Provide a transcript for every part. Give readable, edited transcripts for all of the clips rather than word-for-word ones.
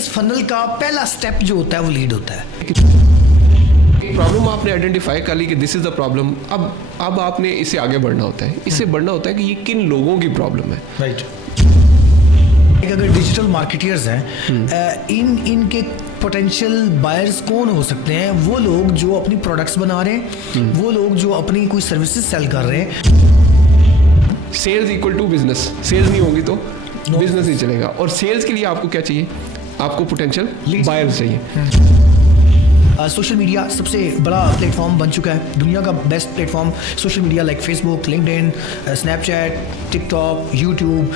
Sales funnel का पहला step जो होता है वो लीड होता है। प्रॉब्लम आपने आइडेंटिफाई कर ली कि दिस इज द प्रॉब्लम। अब आपने इससे आगे बढ़ना होता है। इससे बढ़ना होता है कि ये किन लोगों की प्रॉब्लम है। राइट। अगर डिजिटल मार्केटियर्स हैं, इनके पोटेंशियल बायर्स कौन हो सकते हैं? वो लोग जो अपनी प्रोडक्ट्स बना रहे हैं, वो लोग जो अपनी कोई सर्विसेज सेल कर रहे हैं। Sales equal to business. Sales नहीं होगी तो बिजनेस नहीं चलेगा। और सेल्स के लिए आपको क्या चाहिए? आपको पोटेंशियल बायर्स चाहिए। सोशल मीडिया सबसे बड़ा प्लेटफॉर्म बन चुका है, दुनिया का best platform social media, like Facebook, LinkedIn, Snapchat, TikTok, YouTube.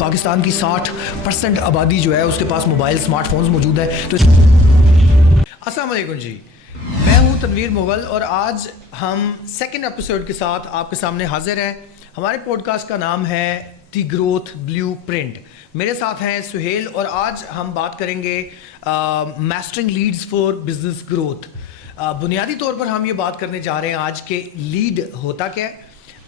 Pakistan की 60% आबादी जो है उसके पास मोबाइल स्मार्टफोन्स मौजूद है। तो अस्सलाम वालेकुम जी, मैं हूं तनवीर मुगल और आज हम सेकंड एपिसोड के साथ आपके सामने हाजिर हैं। हमारे पॉडकास्ट का नाम है द ग्रोथ ब्लूप्रिंट। मेरे साथ हैं सुहेल और आज हम बात करेंगे mastering leads for business growth. बुनियादी तौर पर हम ये बात करने जा रहे हैं आज के लीड होता क्या है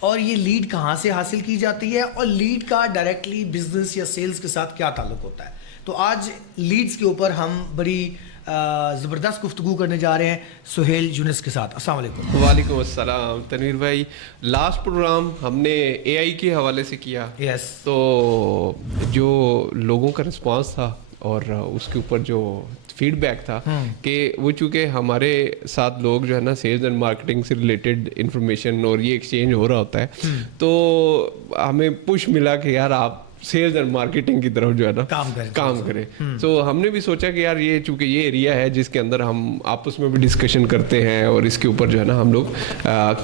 और ये लीड कहाँ से हासिल की जाती है और लीड का डायरेक्टली बिजनेस या सेल्स के साथ क्या ताल्लुक होता है। तो आज लीड्स के ऊपर हम बड़ी ज़बरदस्त गुफ्तगू करने जा रहे हैं सुहेल यूनुस के साथ। अस्सलाम वालेकुम। वालेकुम अस्सलाम तनवीर भाई। लास्ट प्रोग्राम हमने एआई के हवाले से किया। यस। तो जो लोगों का रिस्पांस था और उसके ऊपर जो फीडबैक था कि वो चूँकि हमारे साथ लोग जो है ना सेल्स एंड मार्केटिंग से रिलेटेड इंफॉर्मेशन और ये एक्सचेंज हो रहा होता है, तो हमें पुश मिला कि यार आप सेल्स एंड मार्केटिंग की तरफ जो है ना काम करें। तो हमने भी सोचा कि यार ये चूंकि ये एरिया है जिसके अंदर हम आपस में भी डिस्कशन करते हैं और इसके ऊपर जो है ना हम लोग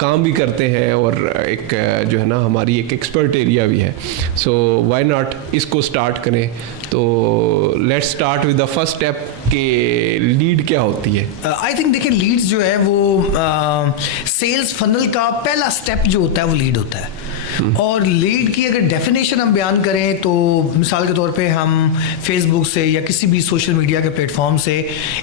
काम भी करते हैं और एक जो है ना हमारी एक एक्सपर्ट एरिया भी है। सो व्हाई नॉट इसको स्टार्ट करें। तो let's start with the first step कि लीड क्या होती है। आई थिंक देखिए, लीड्स जो है वो सेल्स फनल का पहला स्टेप जो होता है वो लीड होता है। और लीड की अगर डेफिनेशन हम बयान करें तो मिसाल के तौर पे हम फेसबुक से या किसी भी सोशल मीडिया के प्लेटफॉर्म से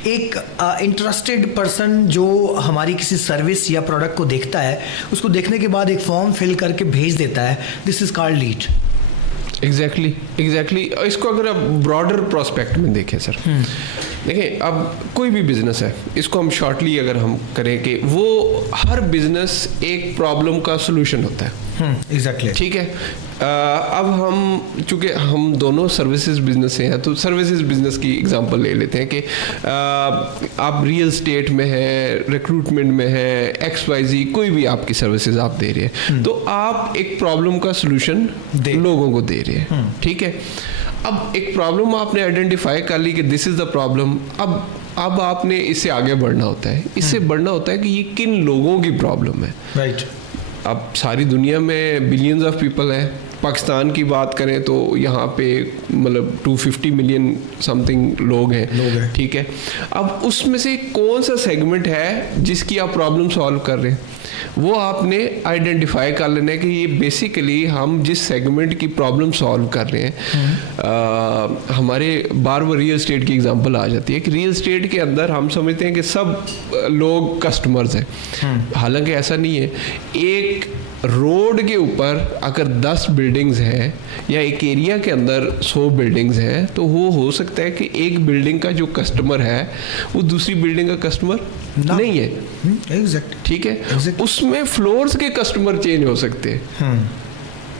एक इंटरेस्टेड पर्सन जो हमारी किसी सर्विस या प्रोडक्ट को देखता है, उसको देखने के बाद एक फॉर्म फिल करके भेज देता है, this is called lead. Exactly. इसको अगर आप ब्रॉडर प्रोस्पेक्ट में देखें सर, देखिए अब कोई भी बिजनेस है, इसको हम शॉर्टली अगर हम करें कि वो हर बिजनेस एक प्रॉब्लम का सोल्यूशन होता है। एग्जैक्टली। ठीक है। अब हम चूँकि हम दोनों सर्विसेज बिजनेस से हैं तो सर्विसेज बिजनेस की एग्जांपल ले लेते हैं कि आप रियल स्टेट में हैं, रिक्रूटमेंट में हैं, XYZ कोई भी आपकी सर्विसेज आप दे रहे हैं, तो आप एक प्रॉब्लम का सोल्यूशन लोगों को दे रहे हैं। ठीक है। अब एक प्रॉब्लम आपने आइडेंटिफाई कर ली कि दिस इज द प्रॉब्लम। अब आपने इससे आगे बढ़ना होता है। इससे बढ़ना होता है कि ये किन लोगों की प्रॉब्लम है। राइट। अब सारी दुनिया में बिलियंस ऑफ पीपल हैं। पाकिस्तान की बात करें तो यहाँ पे मतलब 250 मिलियन समथिंग लोग हैं। ठीक है। अब उसमें से कौन सा सेगमेंट है जिसकी आप प्रॉब्लम सॉल्व कर रहे हैं, वो आपने आइडेंटिफाई कर लेना है कि ये बेसिकली हम जिस सेगमेंट की प्रॉब्लम सॉल्व कर रहे हैं। हमारे बार बार रियल स्टेट की एग्जांपल आ जाती है कि रियल स्टेट के अंदर हम समझते हैं कि सब लोग कस्टमर्स हैं। हालांकि ऐसा नहीं है। एक रोड के ऊपर अगर 10 बिल्डिंग्स हैं या एक एरिया के अंदर 100 बिल्डिंग्स हैं, तो वो हो सकता है कि एक बिल्डिंग का जो कस्टमर है वो दूसरी बिल्डिंग का कस्टमर नहीं है। एग्जैक्ट। ठीक है। उसमें फ्लोर्स के कस्टमर चेंज हो सकते हैं।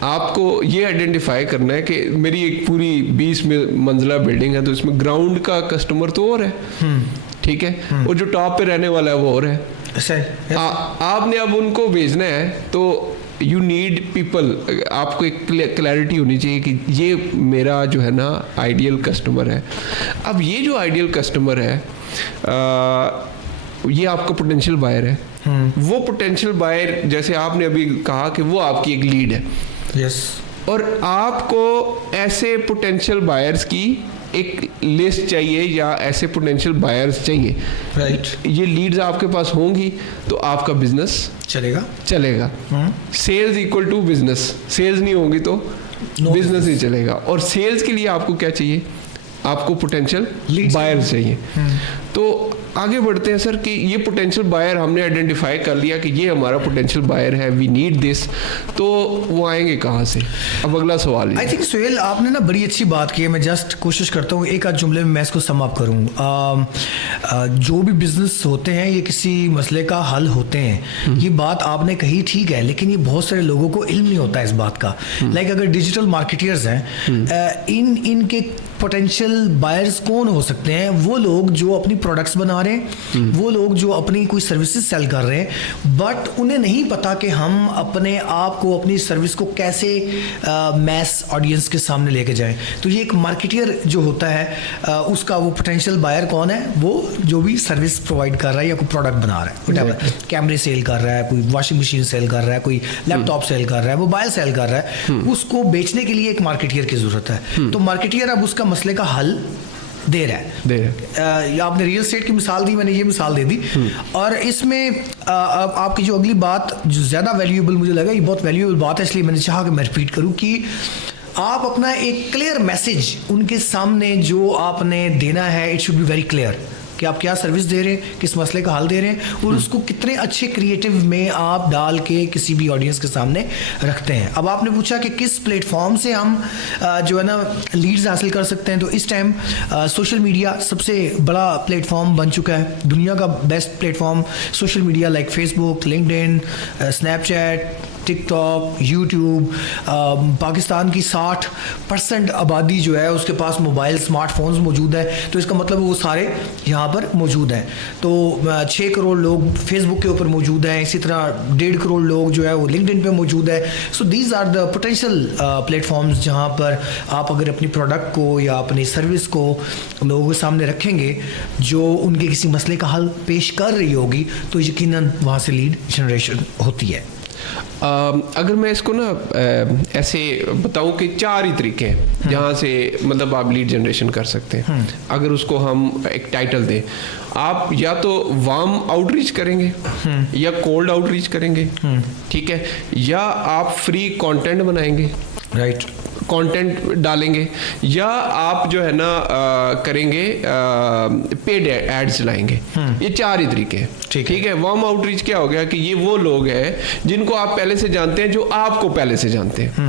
आपको ये आइडेंटिफाई करना है कि मेरी एक पूरी 20 मंजिला बिल्डिंग है तो इसमें ग्राउंड का कस्टमर तो और है। ठीक है। और जो टॉप पे रहने वाला है वो और है। आपने अब उनको भेजना है तो यू नीड पीपल। आपको एक क्लैरिटी होनी चाहिए कि ये मेरा जो है ना आइडियल कस्टमर है। अब ये जो आइडियल कस्टमर है ये आपका पोटेंशियल बायर है। वो पोटेंशियल बायर, जैसे आपने अभी कहा कि वो आपकी एक लीड है। यस। और आपको ऐसे पोटेंशियल बायर्स की एक लिस्ट चाहिए या ऐसे पोटेंशियल बायर्स चाहिए। राइट। ये लीड्स आपके पास होंगी तो आपका बिजनेस चलेगा। Sales equal to business. Sales नहीं होगी तो बिजनेस नहीं चलेगा। और सेल्स के लिए आपको क्या चाहिए? आपको पोटेंशियल बायर्स चाहिए। तो आगे बढ़ते हैं सर कि ये पोटेंशियल बायर हमने आइडेंटिफाई कर लिया कि ये हमारा पोटेंशियल बायर है, वी नीड दिस, तो वो आएंगे कहाँ से? अब अगला सवाल आई थिंक सुहेल आपने ना बड़ी अच्छी बात की है। मैं जस्ट कोशिश करता हूँ एक आध जुमले में मैं इसको सम अप करूँ। जो भी बिजनेस होते हैं ये किसी मसले का हल होते हैं, ये बात आपने कही ठीक है, लेकिन ये बहुत सारे लोगों को इल्म नहीं होता इस बात का। लाइक अगर डिजिटल मार्केटियर्स हैं, इनके पोटेंशियल बायर्स कौन हो सकते हैं? वो लोग जो अपनी प्रोडक्ट्स बना रहे हैं, वो लोग जो अपनी कोई सर्विसेज सेल कर रहे हैं, बट उन्हें नहीं पता कि हम अपने आप को, अपनी सर्विस को कैसे मैस ऑडियंस के सामने लेके जाएं। तो ये एक मार्केटियर जो होता है उसका वो पोटेंशियल बायर कौन है? वो जो भी सर्विस प्रोवाइड कर रहा है या कोई प्रोडक्ट बना रहा है, कैमरे सेल कर रहा है, कोई वॉशिंग मशीन सेल कर रहा है, कोई लैपटॉप सेल कर रहा है, मोबाइल सेल कर रहा है, उसको बेचने के लिए एक मार्केटियर की जरूरत है। तो मार्केटियर अब उसका मसले का हल दे रहा है। आपने रियल एस्टेट की मिसाल दी, मैंने ये मिसाल दे दी। और इसमें आपकी जो अगली बात जो ज़्यादा वैल्यूएबल मुझे लगा, ये बहुत वैल्यूएबल बात है, इसलिए मैंने चाहा कि मैं रिपीट करूँ कि आप अपना एक क्लियर मैसेज उनके सामने जो आपने देना है, it should be very clear कि आप क्या सर्विस दे रहे हैं, किस मसले का हल दे रहे हैं, और उसको कितने अच्छे क्रिएटिव में आप डाल के किसी भी ऑडियंस के सामने रखते हैं। अब आपने पूछा कि किस प्लेटफॉर्म से हम जो है ना लीड्स हासिल कर सकते हैं, तो इस टाइम सोशल मीडिया सबसे बड़ा प्लेटफॉर्म बन चुका है। दुनिया का best platform social media like Facebook, LinkedIn, Snapchat, TikTok, YouTube. Pakistan की 60% आबादी जो है उसके पास मोबाइल स्मार्टफोन्स मौजूद है, तो इसका मतलब वो सारे यहाँ पर मौजूद हैं। तो 6 करोड़ लोग फेसबुक के ऊपर मौजूद हैं, इसी तरह 1.5 करोड़ लोग जो है वो लिंक्डइन पे मौजूद है। So these are the potential platforms जहाँ पर आप अगर अपनी प्रोडक्ट को या अपनी सर्विस को लोगों के सामने रखेंगे जो उनके किसी मसले का हल पेश कर रही होगी, तो यकीनन वहाँ से लीड जनरेशन होती है। अगर मैं इसको ना ऐसे बताऊं कि 4 ही तरीके हैं जहाँ से मतलब आप लीड जनरेशन कर सकते हैं। अगर उसको हम एक टाइटल दें, आप या तो वार्म आउटरीच करेंगे या कोल्ड आउटरीच करेंगे, ठीक है, या आप फ्री कंटेंट बनाएंगे, राइट, कंटेंट डालेंगे, या आप जो है ना करेंगे पेड एड्स चलाएंगे। ये 4 ही तरीके हैं, ठीक है। वार्म आउटरीच क्या हो गया कि ये वो लोग हैं जिनको आप पहले से जानते हैं, जो आपको पहले से जानते हैं।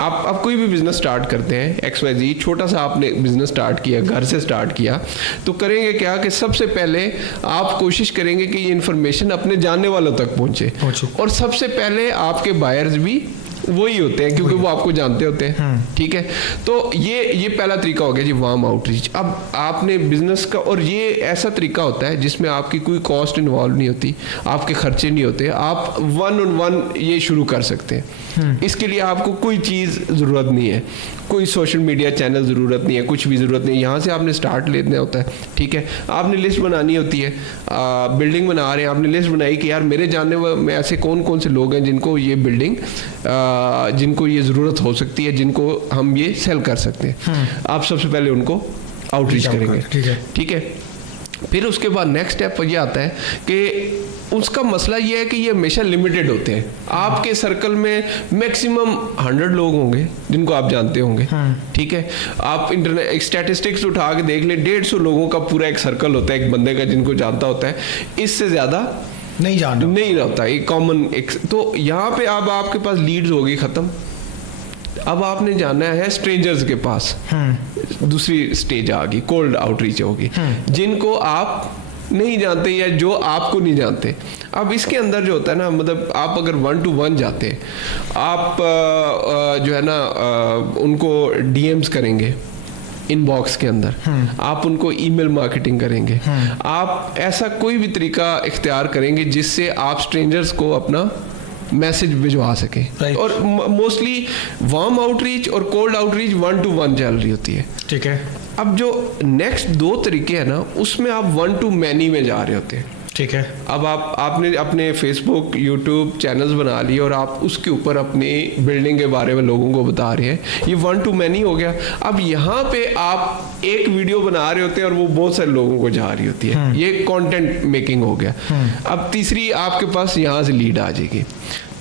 आप कोई भी बिजनेस स्टार्ट करते हैं, XYZ छोटा सा आपने बिजनेस स्टार्ट किया, घर से स्टार्ट किया, तो करेंगे क्या कि सबसे पहले आप कोशिश करेंगे कि ये इन्फॉर्मेशन अपने जानने वालों तक पहुंचे, और सबसे पहले आपके बायर्स भी वही होते हैं क्योंकि वो आपको जानते होते हैं, ठीक है। तो ये पहला तरीका हो गया जी, वार्म आउटरीच। अब आपने बिजनेस का, और ये ऐसा तरीका होता है जिसमें आपकी कोई कॉस्ट इन्वॉल्व नहीं होती, आपके खर्चे नहीं होते, आप 1-on-1 ये शुरू कर सकते हैं। इसके लिए आपको कोई चीज़ ज़रूरत नहीं है, कोई सोशल मीडिया चैनल ज़रूरत नहीं है, कुछ भी ज़रूरत नहीं है। यहाँ से आपने स्टार्ट लेना होता है, ठीक है। आपने लिस्ट बनानी होती है, बिल्डिंग बना रहे हैं, आपने लिस्ट बनाई कि यार मेरे जानने में ऐसे कौन कौन से लोग हैं जिनको ये बिल्डिंग, जिनको ये ज़रूरत हो सकती है, जिनको हम ये सेल कर सकते हैं। आप सबसे पहले उनको आउटरीच करेंगे, ठीक है। फिर उसके बाद नेक्स्ट स्टेप ये आता है कि उसका मसला ये है कि ये हमेशा लिमिटेड होते हैं। आपके सर्कल में मैक्सिमम 100 लोग होंगे जिनको आप जानते होंगे, ठीक है। आप इंटरनेट स्टैटिस्टिक्स उठा के देख ले, 150 लोगों का पूरा एक सर्कल होता है एक बंदे का जिनको जानता होता है, इससे ज़्यादा नहीं रहता, एक कॉमन एक। तो यहाँ पे अब आपके पास लीड्स होगी ख़त्म। अब आपने जाना है स्ट्रेंजर्स के पास, दूसरी स्टेज आ गई, कोल्ड आउटरीच होगी, जिनको आप नहीं जानते या जो आपको नहीं जानते। अब इसके अंदर जो होता है ना, मतलब आप अगर 1-to-1 जाते हैं, आप जो है ना उनको DMs करेंगे इनबॉक्स के अंदर, आप उनको ईमेल मार्केटिंग करेंगे, आप ऐसा कोई भी तरीका इख्तियार करेंगे जिससे आप स्ट्रेंजर्स को अपना मैसेज भिजवा सके। और मोस्टली वार्म आउटरीच और कोल्ड आउटरीच 1-to-1 चल रही होती है, ठीक है। अब जो नेक्स्ट 2 तरीके हैं ना, उसमें आप 1-to-many में जा रहे होते हैं, ठीक है। अब आपने अपने फेसबुक, यूट्यूब चैनल्स बना लिए और आप उसके ऊपर अपनी बिल्डिंग के बारे में लोगों को बता रहे हैं, ये 1-to-many हो गया। अब यहाँ पे आप एक वीडियो बना रहे होते हैं और वो बहुत सारे लोगों को जा रही होती है, ये कंटेंट मेकिंग हो गया। अब तीसरी आपके पास यहाँ से लीड आ जाएगी।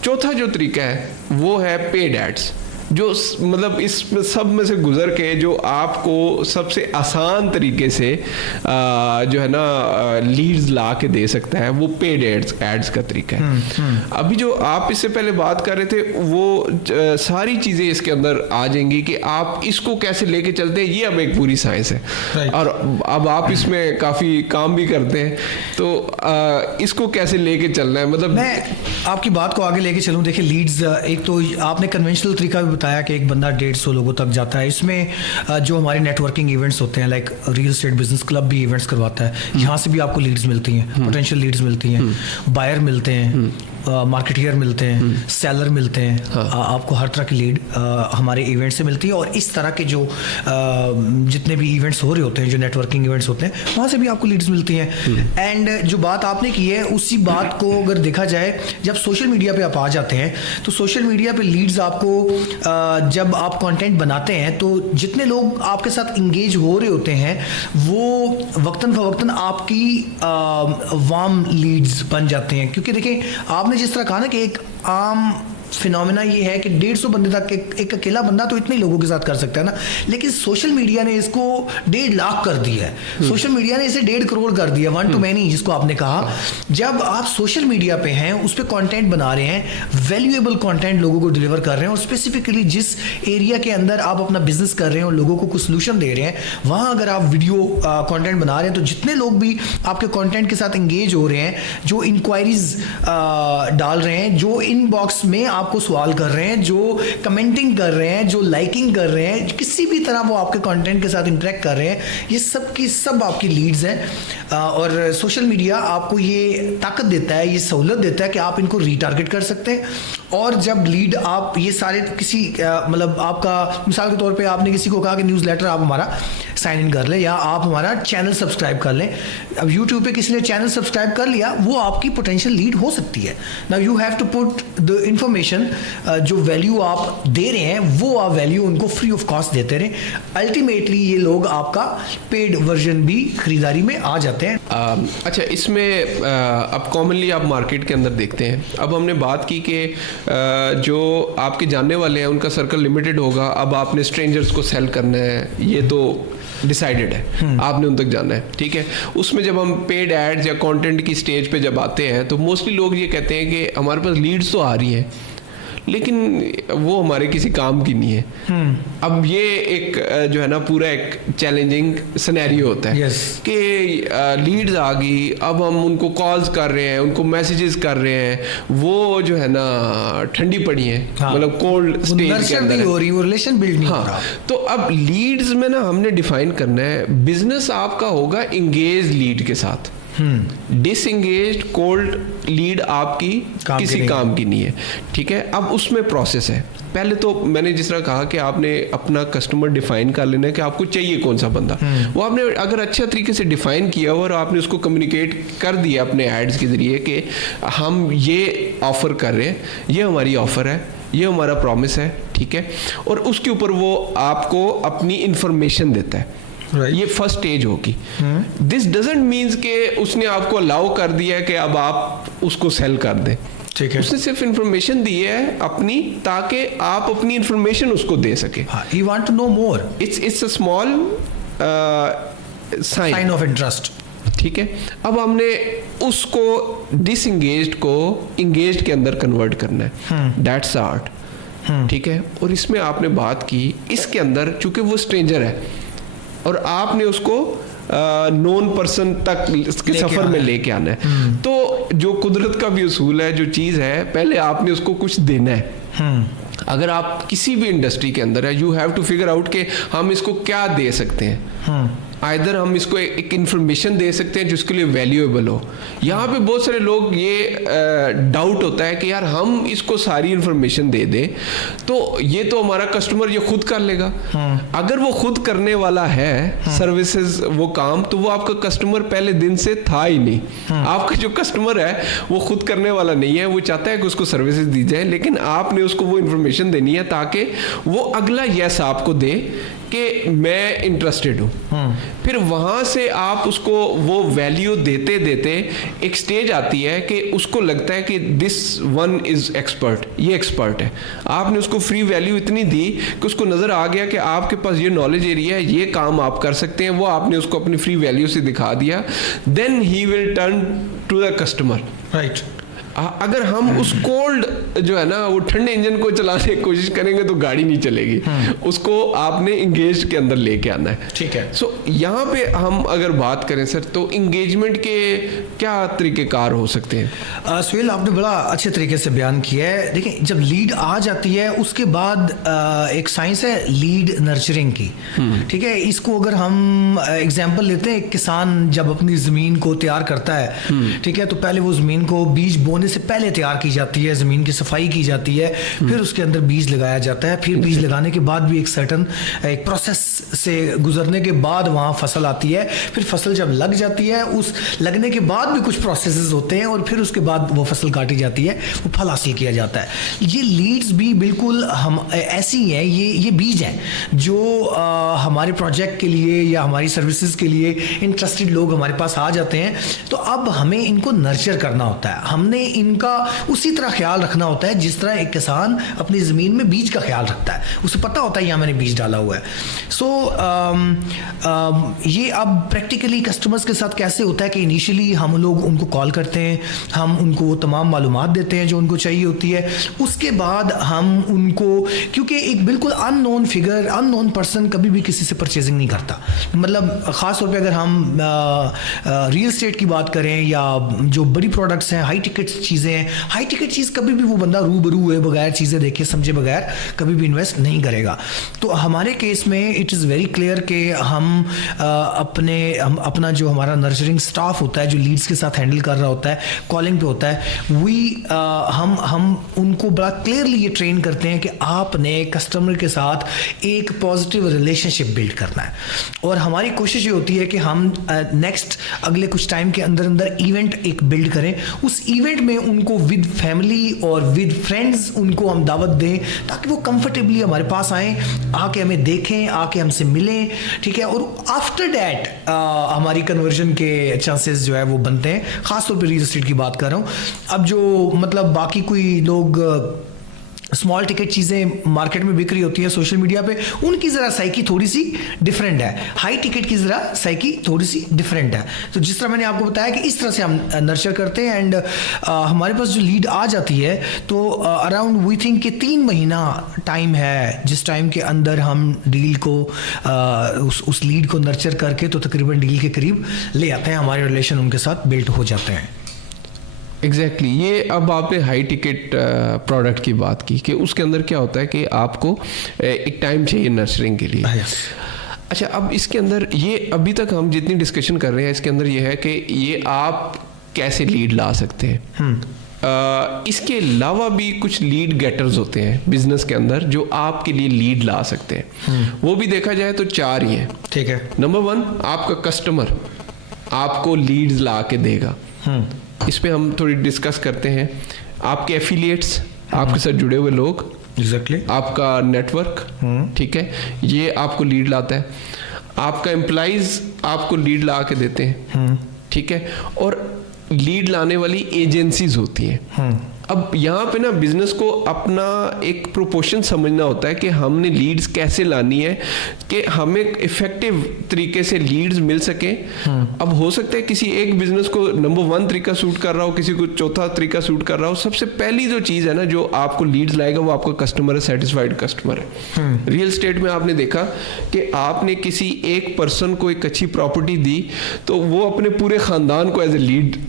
चौथा जो तरीका है वो है पेड एड्स। जो मतलब इस सब में से गुजर के जो आपको सबसे आसान तरीके से जो है ना लीड्स ला के दे सकता है, वो पेड एड्स का तरीका है। अभी जो आप इससे पहले बात कर रहे थे वो सारी चीजें इसके अंदर आ जाएंगी कि आप इसको कैसे लेके चलते हैं, ये अब एक पूरी साइंस है। और अब आप इसमें काफी काम भी करते हैं, तो इसको कैसे लेके चलना है, मतलब मैं आपकी बात को आगे लेके चलूं। देखिए लीड्स, एक तो आपने कन्वेंशनल तरीका भी बताया कि एक बंदा 150 लोगों तक जाता है। इसमें जो हमारे नेटवर्किंग इवेंट्स होते हैं, like real estate business club भी इवेंट्स करवाता है, यहाँ से भी आपको लीड्स मिलती हैं, पोटेंशियल लीड्स मिलती हैं, बायर मिलते हैं, मार्केटियर मिलते हैं, सेलर मिलते हैं। आपको हर तरह की लीड हमारे इवेंट से मिलती है। और इस तरह के जो जितने भी इवेंट्स हो रहे होते हैं, जो नेटवर्किंग इवेंट्स होते हैं, वहाँ से भी आपको लीड्स मिलती हैं। एंड जो बात आपने की है, उसी बात को अगर देखा जाए, जब सोशल मीडिया पे आप आ जाते हैं तो सोशल मीडिया पे लीड्स आपको जब आप कंटेंट बनाते हैं तो जितने लोग आपके साथ इंगेज हो रहे होते हैं वो वक्तन फवक्तन आपकी वार्म लीड्स बन जाते हैं। क्योंकि देखिए आपने जिस तरह कहा ना कि एक आम फिनोमेना ये है कि 150 बंदे तक एक अकेला बंदा तो इतने लोगों के साथ कर सकता है ना, लेकिन सोशल मीडिया ने इसको 1.5 लाख कर दिया है। सोशल मीडिया ने इसे 1.5 करोड़ कर दिया, वन टू मैनी जिसको आपने कहा। जब आप सोशल मीडिया पे हैं, उस पर कंटेंट बना रहे हैं, वैल्यूएबल कंटेंट लोगों को डिलीवर कर रहे हैं, और स्पेसिफिकली जिस एरिया के अंदर आप अपना बिजनेस कर रहे हैं और लोगों को कुछ सोल्यूशन दे रहे हैं, वहाँ अगर आप वीडियो कंटेंट बना रहे हैं, तो जितने लोग भी आपके कंटेंट के साथ इंगेज हो रहे हैं, जो इंक्वायरीज डाल रहे हैं, जो इनबॉक्स में आपको सवाल कर रहे हैं, जो कमेंटिंग कर रहे हैं, जो लाइकिंग कर रहे हैं, किसी भी तरह वो आपके कंटेंट के साथ इंटरेक्ट कर रहे हैं, ये सब की सब आपकी लीड्स हैं। और सोशल मीडिया आपको ये ताकत देता है, ये सहूलत देता है कि आप इनको रीटारगेट कर सकते हैं। और जब लीड आप ये सारे किसी मतलब आपका मिसाल के तौर पे आपने किसी को कहा कि न्यूज़लेटर आप हमारा साइन इन कर लें, या आप हमारा चैनल सब्सक्राइब कर लें। अब यूट्यूब पे किसी ने चैनल सब्सक्राइब कर लिया, वो आपकी पोटेंशियल लीड हो सकती है। Now you have to put the information, जो वैल्यू आप दे रहे हैं वो आप वैल्यू उनको फ्री ऑफ कॉस्ट देते रहें। अल्टीमेटली ये लोग आपका पेड वर्जन भी खरीदारी में आ जाते हैं। अच्छा, इसमें अब कॉमनली आप मार्केट के अंदर देखते हैं, अब हमने बात की कि जो आपके जानने वाले हैं उनका सर्कल लिमिटेड होगा, अब आपने स्ट्रेंजर्स को सेल करना है, ये तो डिसाइडेड है, आपने उन तक जाना है, ठीक है। उसमें जब हम पेड एड्स या कंटेंट की स्टेज पे जब आते हैं तो मोस्टली लोग ये कहते हैं कि हमारे पास लीड्स तो आ रही हैं लेकिन वो हमारे किसी काम की नहीं है। अब ये एक जो है ना पूरा एक चैलेंजिंग सिनेरियो होता है कि लीड्स आ गई, अब हम उनको कॉल्स कर रहे हैं, उनको मैसेजेस कर रहे हैं, वो जो है ना ठंडी पड़ी है, मतलब कोल्ड स्टेज के अंदर हो रही है, रिलेशन बिल्ड नहीं हो रहा। तो अब लीड्स में ना हमने डिफाइन करना है, बिजनेस आपका होगा इंगेज लीड के साथ, डिसएंगेज्ड कोल्ड लीड आपकी किसी काम की नहीं है, ठीक है। अब उसमें प्रोसेस है, पहले तो मैंने जिस तरह कहा कि आपने अपना कस्टमर डिफाइन कर लेना है कि आपको चाहिए कौन सा बंदा, वो आपने अगर अच्छे तरीके से डिफाइन किया और आपने उसको कम्युनिकेट कर दिया अपने एड्स के जरिए कि हम ये ऑफर कर रहे हैं, ये हमारी ऑफर है, ये हमारा प्रॉमिस है, ठीक है, और उसके ऊपर वो आपको अपनी इंफॉर्मेशन देता है। ये फर्स्ट स्टेज होगी। दिस डजंट मीन्स के उसने आपको अलाउ कर दिया कि अब आप उसको सेल कर दें, ठीक है। उसने सिर्फ इंफॉर्मेशन दी है अपनी, ताकि आप अपनी इंफॉर्मेशन उसको दे सके। You want to know more. It's a small sign of interest. ठीक है। अब हमने उसको डिसएंगेज्ड को इंगेज्ड के अंदर कन्वर्ट करना है, दैट्स आर्ट, ठीक है। और इसमें आपने बात की, इसके अंदर चूंकि वो स्ट्रेंजर है और आपने उसको नॉन पर्सन तक के सफर में लेके आना है, तो जो कुदरत का भी उसूल है, जो चीज़ है, पहले आपने उसको कुछ देना है। अगर आप किसी भी इंडस्ट्री के अंदर है, you have to figure out कि हम इसको क्या दे सकते हैं। आइदर हम इसको एक इंफॉर्मेशन दे सकते हैं जिसके लिए वैल्यूएबल हो। यहाँ पे बहुत सारे लोग ये डाउट होता है कि यार हम इसको सारी इंफॉर्मेशन दे दें तो ये तो हमारा कस्टमर ये खुद कर लेगा। अगर वो खुद करने वाला है सर्विसेज वो काम, तो वो आपका कस्टमर पहले दिन से था ही नहीं। आपका जो कस्टमर है वो खुद करने वाला नहीं है, वो चाहता है कि उसको सर्विसेज दी जाए, लेकिन आपने उसको वो इंफॉर्मेशन देनी है ताकि वो अगला यस आपको दे कि मैं इंटरेस्टेड हूँ। फिर वहाँ से आप उसको वो वैल्यू देते देते एक स्टेज आती है कि उसको लगता है कि दिस वन इज एक्सपर्ट, ये एक्सपर्ट है। आपने उसको फ्री वैल्यू इतनी दी कि उसको नज़र आ गया कि आपके पास ये नॉलेज एरिया है, ये काम आप कर सकते हैं, वो आपने उसको अपनी फ्री वैल्यू से दिखा दिया। Then he will turn to the customer. Right. अगर हम उस कोल्ड जो है ना वो ठंडे इंजन को चलाने की कोशिश करेंगे तो गाड़ी नहीं चलेगी। उसको आपने इंगेज के अंदर लेके आना है। ठीक है। सो यहाँ पे हम अगर बात करें सर तो इंगेजमेंट के क्या तरीकेकार हो सकते हैं? सुहेल, आपने बड़ा अच्छे तरीके से बयान किया है। देखिए, जब लीड आ जाती है उसके बाद एक साइंस है लीड नर्चरिंग की। ठीक है, इसको अगर हम एग्जांपल लेते हैं, एक किसान जब अपनी ज़मीन को तैयार करता है, ठीक है, तो पहले वो ज़मीन को बीज बोने से पहले तैयार की जाती है, ज़मीन की सफाई की जाती है, फिर उसके अंदर बीज लगाया जाता है, फिर बीज लगाने के बाद भी एक सर्टन एक प्रोसेस से गुजरने के बाद वहाँ फसल आती है। फिर फसल जब लग जाती है, उस लगने के बाद भी कुछ प्रोसेसेस होते हैं और फिर उसके बाद वो फसल काटी जाती है, वो फल हासिल किया जाता है। ये लीड्स भी बिल्कुल हम ऐसी हैं, ये बीज हैं जो हमारे प्रोजेक्ट के लिए या हमारी सर्विसेज के लिए इंटरेस्टेड लोग हमारे पास आ जाते हैं। तो अब हमें इनको नर्चर करना होता है, हमने इनका उसी तरह ख्याल रखना होता है जिस तरह एक किसान अपनी ज़मीन में बीज का ख्याल रखता है। उसे पता होता है यहाँ मैंने बीज डाला हुआ है। सो ये अब प्रैक्टिकली कस्टमर्स के साथ कैसे होता है कि इनिशियली हम लोग उनको कॉल करते हैं, हम उनको वो तमाम मालूमात देते हैं जो उनको चाहिए होती है। उसके बाद हम उनको, क्योंकि एक बिल्कुल अननोन फिगर, अननोन पर्सन कभी भी किसी से परचेजिंग नहीं करता। मतलब ख़ास तौर पे अगर हम रियल एस्टेट की बात करें या जो बड़ी प्रोडक्ट्स हैं, हाई टिकट चीज़ें हैं, हाई टिकट चीज़ कभी भी वो बंदा रूबरू हुए बगैर, चीज़ें देखे समझे बगैर कभी भी इन्वेस्ट नहीं करेगा। तो हमारे केस में इट इज़ वेरी क्लियर कि हम अपना जो हमारा नर्चरिंग स्टाफ होता है, जो लीड्स के साथ हैंडल कर रहा होता है, कॉलिंग पे होता है, हम उनको बड़ा क्लियरली ये ट्रेन करते हैं कि आपने कस्टमर के साथ एक पॉजिटिव रिलेशनशिप बिल्ड करना है। और हमारी कोशिश ये होती है कि हम नेक्स्ट अगले कुछ टाइम के अंदर अंदर इवेंट एक बिल्ड करें। उस इवेंट में उनको विद फैमिली और विद फ्रेंड्स उनको हम दावत दें ताकि वो कंफर्टेबली हमारे पास आएँ, आके हमें देखें, आके हमसे मिलें। ठीक है, और आफ्टर डैट हमारी कन्वर्जन के चांसेस जो है वो बनते हैं। ख़ासतौर पर रियल एस्टेट की बात कर रहा हूँ। अब जो मतलब बाकी कोई लोग स्मॉल टिकट चीज़ें मार्केट में बिक रही होती है सोशल मीडिया पे, उनकी ज़रा साइकी थोड़ी सी डिफरेंट है, हाई टिकट की ज़रा साइकी थोड़ी सी डिफरेंट है। तो जिस तरह मैंने आपको बताया कि इस तरह से हम नर्चर करते हैं एंड हमारे पास जो लीड आ जाती है तो अराउंड वी थिंक कि 3 महीना टाइम है, जिस टाइम के अंदर हम डील को उस लीड को नर्चर करके तो तकरीबन डील के करीब ले आते हैं, हमारे रिलेशन उनके साथ बिल्ड हो जाते हैं। एग्जैक्टली ये अब आपने हाई टिकट प्रोडक्ट की बात की कि उसके अंदर क्या होता है कि आपको एक टाइम चाहिए नर्सरिंग के लिए। अच्छा, अब इसके अंदर ये अभी तक हम जितनी डिस्कशन कर रहे हैं इसके अंदर ये है कि ये आप कैसे लीड ला सकते हैं। इसके अलावा भी कुछ लीड गेटर्स होते हैं बिजनेस के अंदर जो आपके लिए लीड ला सकते हैं। वो भी देखा जाए तो 4 ही हैं। ठीक है, नंबर 1 आपका कस्टमर आपको लीड्स ला के देगा। इस पे हम थोड़ी डिस्कस करते हैं। आपके एफिलिएट्स, आपके साथ जुड़े हुए लोग, एग्जैक्टली आपका नेटवर्क, ठीक है, ये आपको लीड लाता है। आपका एम्प्लॉइज आपको लीड ला के देते हैं, ठीक है, और लीड लाने वाली एजेंसीज होती हैं। अब यहाँ पे ना बिजनेस को अपना एक प्रोपोर्शन समझना होता है कि हमने लीड्स कैसे लानी है कि हमें इफेक्टिव तरीके से लीड्स मिल सके। अब हो सकता है किसी एक बिजनेस को नंबर 1 तरीका सूट कर रहा हो, किसी को चौथा तरीका सूट कर रहा हो। सबसे पहली जो चीज़ है ना जो आपको लीड्स लाएगा वो आपका कस्टमर है, सेटिस्फाइड कस्टमर है। रियल एस्टेट में आपने देखा कि आपने किसी एक पर्सन को एक अच्छी प्रॉपर्टी दी तो वो अपने पूरे खानदान को एज ए लीड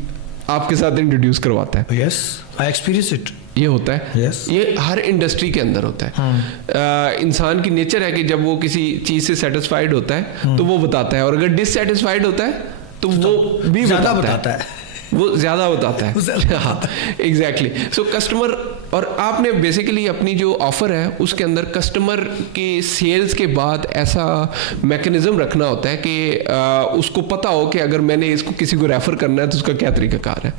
आपके साथ इंट्रोड्यूस करवाता है। Yes, I experience it. ये होता है। yes. ये हर इंडस्ट्री के अंदर होता है। इंसान की नेचर है कि जब वो किसी चीज से सेटिस्फाइड होता है तो वो बताता है, और अगर डिससेटिस्फाइड होता है तो वो भी ज़्यादा बताता है। वो ज़्यादा बताता है। हाँ, एग्जैक्टली। सो कस्टमर और आपने बेसिकली अपनी जो ऑफ़र है उसके अंदर कस्टमर के सेल्स के बाद ऐसा मैकेनिज्म रखना होता है कि उसको पता हो कि अगर मैंने इसको किसी को रेफ़र करना है तो उसका क्या तरीक़ाकार है।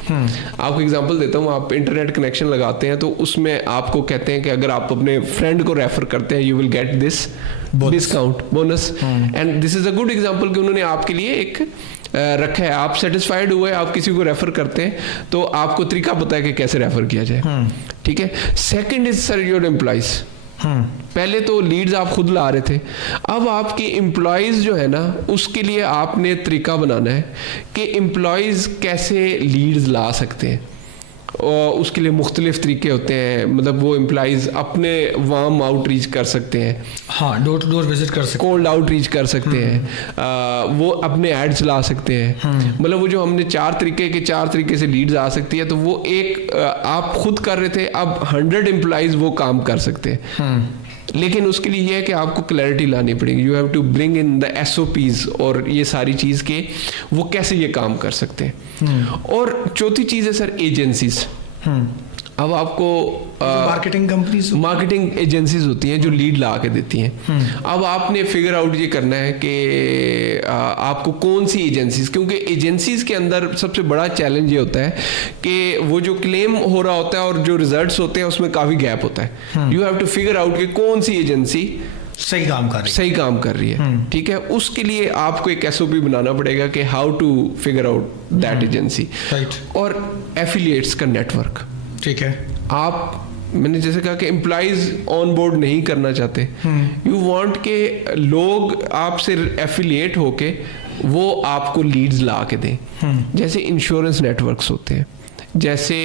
आपको एग्जांपल देता हूँ, आप इंटरनेट कनेक्शन लगाते हैं तो उसमें आपको कहते हैं कि अगर आप अपने फ्रेंड को रेफ़र करते हैं you will get this discount bonus, and this is a good example कि उन्होंने आपके लिए एक रखा है। आप सेटिस्फाइड हुए, आप किसी को रेफर करते हैं तो आपको तरीका पता है कि कैसे रेफर किया जाए, ठीक है। Second is sir your employees. पहले तो लीड्स आप खुद ला रहे थे, अब आपके एम्प्लॉयज़ जो है ना उसके लिए आपने तरीका बनाना है कि एम्प्लॉयज़ कैसे लीड्स ला सकते हैं, और उसके लिए मुख्तलिफ तरीके होते हैं। मतलब वो एम्प्लॉइज़ अपने वार्म आउटरीच कर सकते हैं, हाँ, डोर टू डोर विजिट कर सकते हैं, कोल्ड आउटरीच कर सकते हैं, वो अपने एड चला सकते हैं। मतलब वो जो हमने चार तरीके से लीड्स आ सकती है, तो वो एक आप खुद कर रहे थे, अब 100 एम्प्लॉइज़ वो काम कर सकते हैं। लेकिन उसके लिए यह है कि आपको क्लैरिटी लानी पड़ेगी। You have to bring in the SOPs और ये सारी चीज़ के वो कैसे ये काम कर सकते हैं। और चौथी चीज़ है सर एजेंसीज। अब आपको मार्केटिंग एजेंसीज होती हैं जो लीड ला के देती हैं। अब आपने फिगर आउट ये करना है कि आपको कौन सी एजेंसीज, क्योंकि एजेंसीज के अंदर सबसे बड़ा चैलेंज ये होता है कि वो जो क्लेम हो रहा होता है और जो रिजल्ट्स होते हैं उसमें काफ़ी गैप होता है। You have to figure out कि कौन सी एजेंसी सही काम कर रही है, ठीक है। उसके लिए आपको एक SOP बनाना पड़ेगा कि how to figure out that agency. और एफिलिएट्स का नेटवर्क, ठीक है। मैंने जैसे कहा कि एम्प्लॉइज ऑन बोर्ड नहीं करना चाहते, यू वांट के लोग आपसे एफिलिएट होके वो आपको लीड्स ला के दें। जैसे इंश्योरेंस नेटवर्क्स होते हैं, जैसे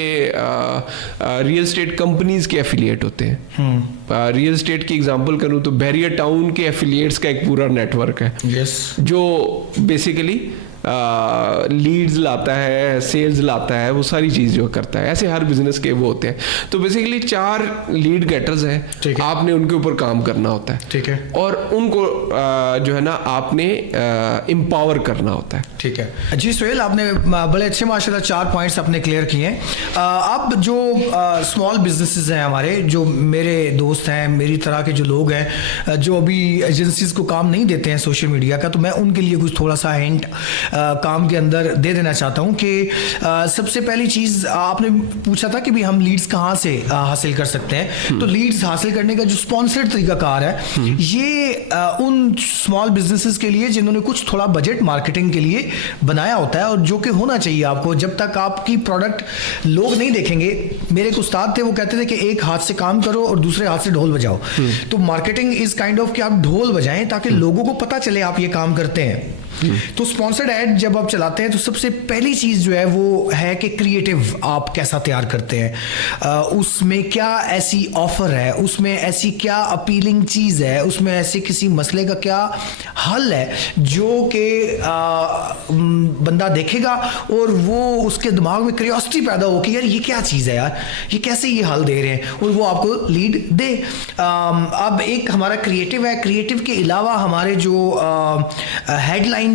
रियल एस्टेट कंपनीज के एफिलिएट होते हैं। रियल एस्टेट की एग्जांपल करूं तो बैरियर टाउन के एफिलिएट्स का एक पूरा नेटवर्क है, जो बेसिकली लीड्स लाता है, सेल्स लाता है, वो सारी चीज़ जो करता है। ऐसे हर बिजनेस के वो होते हैं। तो बेसिकली 4 लीड गेटर्स हैं, आपने उनके ऊपर काम करना होता है, ठीक है। और उनको जो है ना आपने एम्पावर करना होता है, ठीक है। जी सुहेल, आपने बड़े अच्छे माशाल्लाह 4 पॉइंट्स अपने क्लियर किए हैं। अब जो स्मॉल बिजनेसेस हैं हमारे, जो मेरे दोस्त हैं, मेरी तरह के जो लोग हैं जो अभी एजेंसीज को काम नहीं देते हैं सोशल मीडिया का, तो मैं उनके लिए कुछ थोड़ा सा हिंट काम के अंदर दे देना चाहता हूं कि सबसे पहली चीज़ आपने पूछा था कि भी हम लीड्स कहाँ से हासिल कर सकते हैं। तो लीड्स हासिल करने का जो स्पॉन्सर्ड तरीकाकार है, ये उन स्मॉल बिजनेसेस के लिए जिन्होंने कुछ थोड़ा बजट मार्केटिंग के लिए बनाया होता है, और जो कि होना चाहिए आपको। जब तक आपकी प्रोडक्ट लोग नहीं देखेंगे, मेरे एक उस्ताद थे, वो कहते थे कि एक हाथ से काम करो और दूसरे हाथ से ढोल बजाओ। तो मार्केटिंग इज काइंड ऑफ कि आप ढोल बजाएं ताकि लोगों को पता चले आप ये काम करते हैं। तो स्पॉन्सर्ड ऐड जब आप चलाते हैं तो सबसे पहली चीज़ जो है वो है कि क्रिएटिव आप कैसा तैयार करते हैं, उसमें क्या ऐसी ऑफर है, उसमें ऐसी क्या अपीलिंग चीज़ है, उसमें ऐसे किसी मसले का क्या हल है जो कि बंदा देखेगा और वो उसके दिमाग में क्यूरियोसिटी पैदा हो कि यार ये क्या चीज़ है, यार ये कैसे ये हल दे रहे हैं, और वो आपको लीड दे। अब एक हमारा क्रिएटिव है, क्रिएटिव के अलावा हमारे जो हेडलाइंस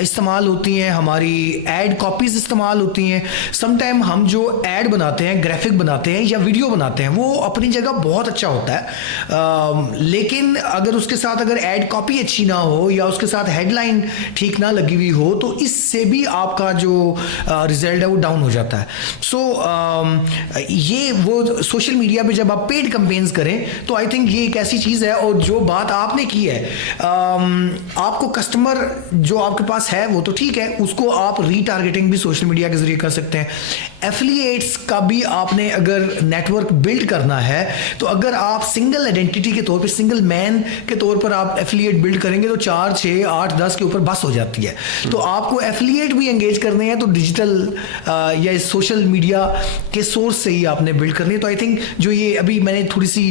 इस्तेमाल होती हैं, हमारी एड कॉपीज इस्तेमाल होती हैं। समटाइम हम जो एड बनाते हैं, ग्राफिक बनाते हैं या वीडियो बनाते हैं, वो अपनी जगह बहुत अच्छा होता है, लेकिन अगर उसके साथ अगर एड कॉपी अच्छी ना हो या उसके साथ हेडलाइन ठीक ना लगी हुई हो, तो इससे भी आपका जो रिजल्ट है वो डाउन हो जाता है। सो ये वो सोशल मीडिया पे जब आप पेड कैंपेन्स करें तो आई थिंक ये एक ऐसी चीज़ है। और जो बात आपने की है, आपको कस्टमर जो आपके पास है वो तो ठीक है, उसको आप रीटारगेटिंग भी सोशल मीडिया के जरिए कर सकते हैं। एफिलिएट्स का भी आपने अगर नेटवर्क बिल्ड करना है, तो अगर आप सिंगल आइडेंटिटी के तौर पे, सिंगल मैन के तौर पर आप एफिलिएट बिल्ड करेंगे तो 4, 6, 8, 10 के ऊपर बस हो जाती है। तो आपको एफिलिएट भी एंगेज करने हैं तो डिजिटल या सोशल मीडिया के सोर्स से ही आपने बिल्ड करनी है। तो आई थिंक जो ये अभी मैंने थोड़ी सी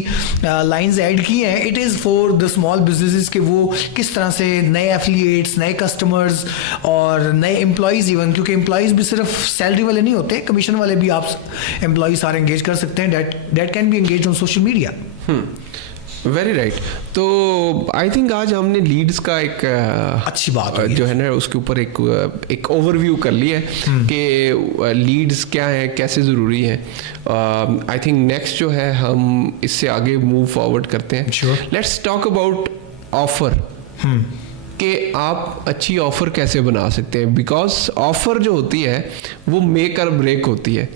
लाइंस ऐड की हैं, it is for the small businesses के वो किस तरह से नए एफिलिएट्स, नए कस्टमर्स और नए एम्प्लॉयज़, इवन क्योंकि एम्प्लॉयज़ भी सिर्फ सैलरी वाले नहीं होते, कमीशन वाले भी आप एम्प्लॉयज़ सारे एंगेज कर सकते हैं, that can be engage on social media. Very right. तो आई थिंक आज हमने लीड्स का एक अच्छी बात जो है ना उसके ऊपर एक ओवरव्यू कर लिया है कि लीड्स क्या है, कैसे ज़रूरी है। आई थिंक नेक्स्ट जो है हम इससे आगे मूव फॉरवर्ड करते हैं। Sure. Let's talk about offer कि आप अच्छी ऑफर कैसे बना सकते हैं, बिकॉज ऑफर जो होती है वो मेक और ब्रेक होती है।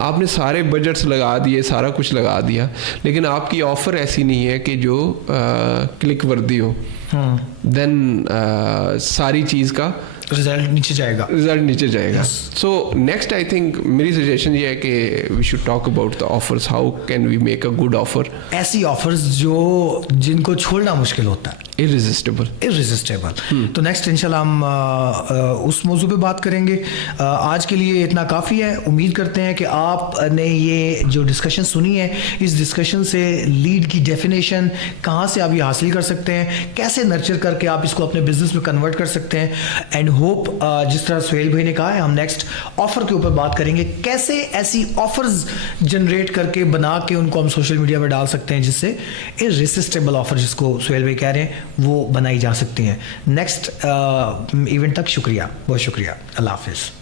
आपने सारे बजट्स लगा दिए, सारा कुछ लगा दिया, लेकिन आपकी ऑफर ऐसी नहीं है कि जो क्लिक वर्दी हो, देन सारी चीज़ का रिजल्ट नीचे जाएगा। सो नेक्स्ट आई थिंक मेरी सजेशन ये है कि we should talk about the offers, how can we make a good offer. ऐसी ऑफर्स जिनको छोड़ना मुश्किल होता है, इररेसिस्टेबल। तो नेक्स्ट इंशाल्लाह हम उस मौजू पे बात करेंगे। आज के लिए इतना काफ़ी है। उम्मीद करते हैं कि आपने ये जो डिस्कशन सुनी है, इस डिस्कशन से लीड की डेफिनेशन कहाँ से आप ये हासिल कर सकते हैं, कैसे नर्चर करके आप इसको अपने बिजनेस में कन्वर्ट कर सकते हैं। एंड होप जिस तरह सुहेल भाई ने कहा है, हम नेक्स्ट ऑफर के ऊपर बात करेंगे, कैसे ऐसी ऑफर्स जनरेट करके बना के उनको हम सोशल मीडिया पर डाल सकते हैं जिससे इररेसिस्टेबल ऑफर, जिसको सुहेल भाई कह रहे हैं, वो बनाई जा सकती हैं। नेक्स्ट इवेंट तक शुक्रिया, बहुत शुक्रिया। अल्लाह हाफिज़।